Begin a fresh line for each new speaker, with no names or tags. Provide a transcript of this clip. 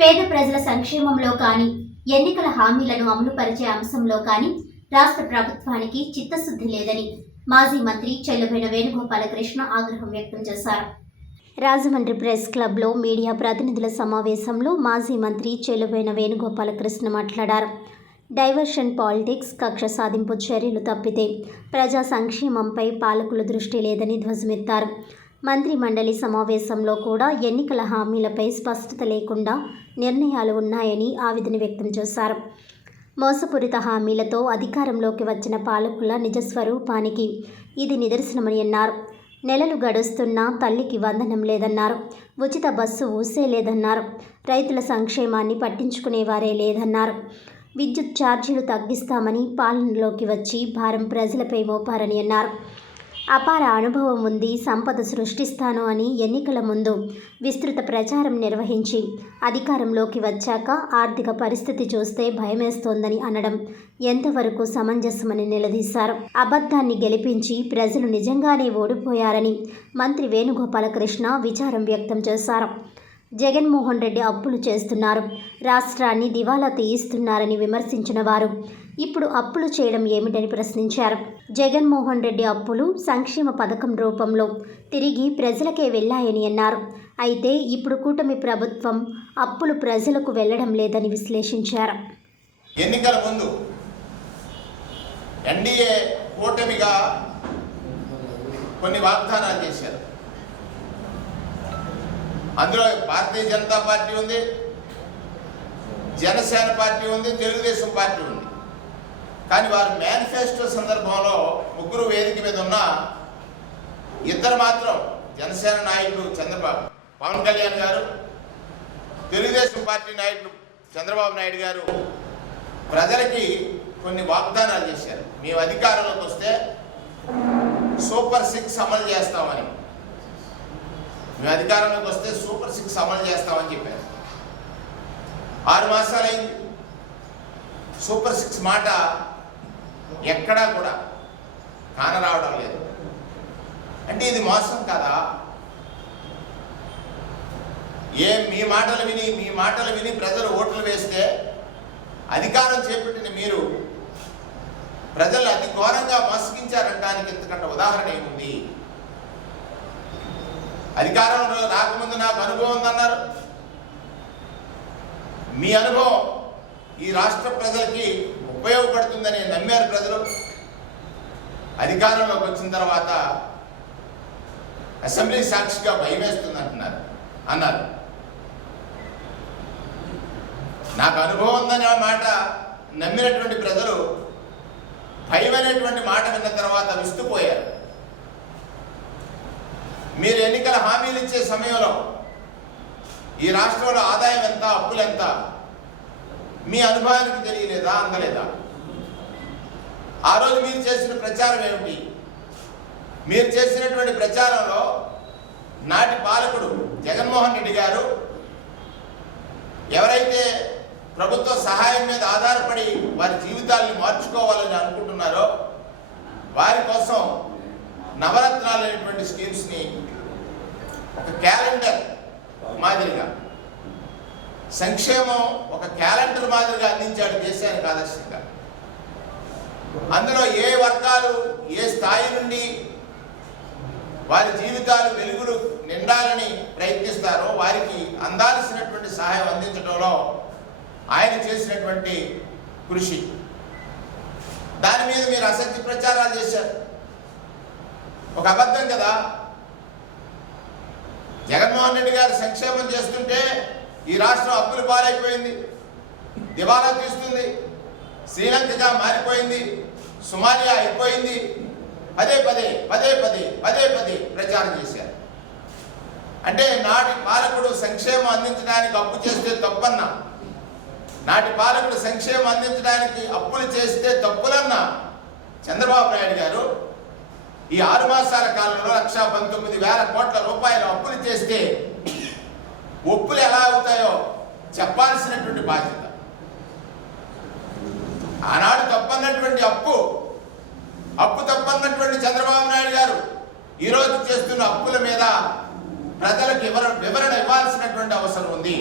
పేద ప్రజల సంక్షేమంలో కానీ ఎన్నికల హామీలను అమలుపరిచే అంశంలో కానీ రాష్ట్ర ప్రభుత్వానికి చిత్తశుద్ధి లేదని మాజీ మంత్రి చెల్లబైన వేణుగోపాలకృష్ణ ఆగ్రహం వ్యక్తం చేశారు. రాజమండ్రి ప్రెస్ క్లబ్లో మీడియా ప్రతినిధుల సమావేశంలో మాజీ మంత్రి చెలుబైన వేణుగోపాలకృష్ణ మాట్లాడారు. డైవర్షన్ పాలిటిక్స్ కక్ష సాధింపు చర్యలు తప్పితే ప్రజా సంక్షేమంపై పాలకుల దృష్టి లేదని ధ్వజమెత్తారు. మంత్రి మండలి సమావేశంలో కూడా ఎన్నికల హామీలపై స్పష్టత లేకుండా నిర్ణయాలు ఉన్నాయని ఆవేదన వ్యక్తం చేశారు. మోసపూరిత హామీలతో అధికారంలోకి వచ్చిన పాలకుల నిజస్వరూపానికి ఇది నిదర్శనమని అన్నారు. నెలలు గడుస్తున్నా తల్లికి వందనం లేదన్నారు. ఉచిత బస్సు ఊసే లేదన్నారు. రైతుల సంక్షేమాన్ని పట్టించుకునేవారే లేదన్నారు. విద్యుత్ ఛార్జీలు తగ్గిస్తామని పాలనలోకి వచ్చి భారం ప్రజలపై మోపారని అన్నారు. అపార అనుభవం ఉంది సంపద సృష్టిస్తాను అని ఎన్నికల ముందు విస్తృత ప్రచారం నిర్వహించి అధికారంలోకి వచ్చాక ఆర్థిక పరిస్థితి చూస్తే భయమేస్తోందని అనడం ఎంతవరకు సమంజసమని నిలదీశారు. అబద్ధాన్ని గెలిపించి ప్రజలు నిజంగానే ఓడిపోయారని మంత్రి వేణుగోపాలకృష్ణ విచారం వ్యక్తం చేశారు. జగన్మోహన్ రెడ్డి అప్పులు చేస్తున్నారు. రాష్ట్రాన్ని దివాలా తీయిస్తున్నారని విమర్శించిన వారు. ఇప్పుడు అప్పులు చేయడం ఏమిటని ప్రశ్నించారు. జగన్మోహన్ రెడ్డి అప్పులు సంక్షేమ పథకం రూపంలో తిరిగి ప్రజలకే వెళ్ళాయని అన్నారు. అయితే ఇప్పుడు కూటమి ప్రభుత్వం అప్పులు ప్రజలకు వెళ్ళడం లేదని విశ్లేషించారు.
ఎన్నికల ముందు ఎన్డీఏ కూటమిగా కొన్ని వాగ్దానాలు చేశారు. అందులో భారతీయ జనతా పార్టీ ఉంది జనసేన పార్టీ ఉంది తెలుగుదేశం పార్టీ ఉంది. కానీ వారి మేనిఫెస్టో సందర్భంలో ముగ్గురు వేదిక మీద ఉన్న ఇద్దరు మాత్రం జనసేన నాయకుడు చంద్రబాబు. పవన్ కళ్యాణ్ గారు తెలుగుదేశం పార్టీ నాయకుడు చంద్రబాబు నాయుడు గారు ప్రజలకి కొన్ని వాగ్దానాలు చేశారు. మేము అధికారంలోకి వస్తే సూపర్ సిక్స్ అమలు చేస్తామని. మేము అధికారంలోకి వస్తే సూపర్ సిక్స్ అమలు చేస్తామని చెప్పారు. ఆరు మాసాలైంది. సూపర్ సిక్స్ మాట ఎక్కడా కూడా కానరావడం లేదు. అంటే ఇది మోసం కదా. ఏ మీ మాటలు విని మీ మాటలు విని ప్రజలు ఓట్లు వేస్తే అధికారం చేపట్టిన మీరు ప్రజలు అతి ఘోరంగా మోసగించారనడానికి ఇంతకంటే ఉదాహరణ ఏముంది? అధికారంలో రాకముందు నాకు అనుభవం ఉందన్నారు. మీ అనుభవం ఈ రాష్ట్ర ప్రజలకి ఉపయోగపడుతుందని నమ్మారు ప్రజలు. అధికారంలోకి వచ్చిన తర్వాత అసెంబ్లీ సాక్షిగా భయం వేస్తుంది అంటున్నారు అన్నారు. నాకు అనుభవం ఉందనే మాట నమ్మినటువంటి ప్రజలు భయం అనేటువంటి మాట విన్న తర్వాత విస్తుపోయారు. మీరు ఎన్నికల హామీలు ఇచ్చే సమయంలో ఈ రాష్ట్రంలో ఆదాయం ఎంత అప్పులు ఎంత? మీ అనుభవానికి తెలియలేదా అందలేదా? ఆ రోజు మీరు చేసిన ప్రచారం ఏమిటి? మీరు చేసినటువంటి ప్రచారంలో నాటి పాలకుడు జగన్మోహన్ రెడ్డి గారు ఎవరైతే ప్రభుత్వ సహాయం మీద ఆధారపడి వారి జీవితాల్ని మార్చుకోవాలని అనుకుంటున్నారు వారి కోసం నవరత్నాలు అనేటువంటి స్కీమ్స్ని ఒక క్యాలెండర్ మాదిరిగా సంక్షేమం ఒక క్యాలెండర్ మాదిరిగా అందించాడు దేశానికి ఆదర్శంగా అందులో ఏ వర్గాలు ఏ స్థాయి నుండి వారి జీవితాలు వెలుగులు నిండాలని ప్రయత్నిస్తారో వారికి అందాల్సినటువంటి సహాయం అందించడంలో ఆయన చేసినటువంటి కృషి. దాని మీద మీరు అసత్య ప్రచారాలు చేశారు. ఒక అబద్ధం కదా? జగన్మోహన్ రెడ్డి గారు సంక్షేమం చేస్తుంటే ఈ రాష్ట్రం అప్పులు పాలైపోయింది దివాలా తీస్తుంది శ్రీలంకగా మారిపోయింది సుమాలియా అయిపోయింది. పదే పదే పదే పదే పదే పదే ప్రచారం చేశారు. అంటే నాటి పాలకుడు సంక్షేమం అందించడానికి అప్పు చేస్తే తప్పన్నా నాటి పాలకుడు సంక్షేమం అందించడానికి అప్పులు చేస్తే తప్పులన్నా చంద్రబాబు నాయుడు గారు ఈ ఆరు మాసాల కాలంలో లక్ష పంతొమ్మిది వేల కోట్ల రూపాయలు అప్పులు చేస్తే ఒప్పులు ఎలా అవుతాయో చెప్పాల్సినటువంటి బాధ్యత. ఆనాడు తప్పన్నటువంటి అప్పు అప్పు తప్పన్నటువంటి చంద్రబాబు నాయుడు గారు ఈరోజు చేస్తున్న అప్పుల మీద ప్రజలకు వివరణ వివరణ ఇవ్వాల్సినటువంటి అవసరం ఉంది.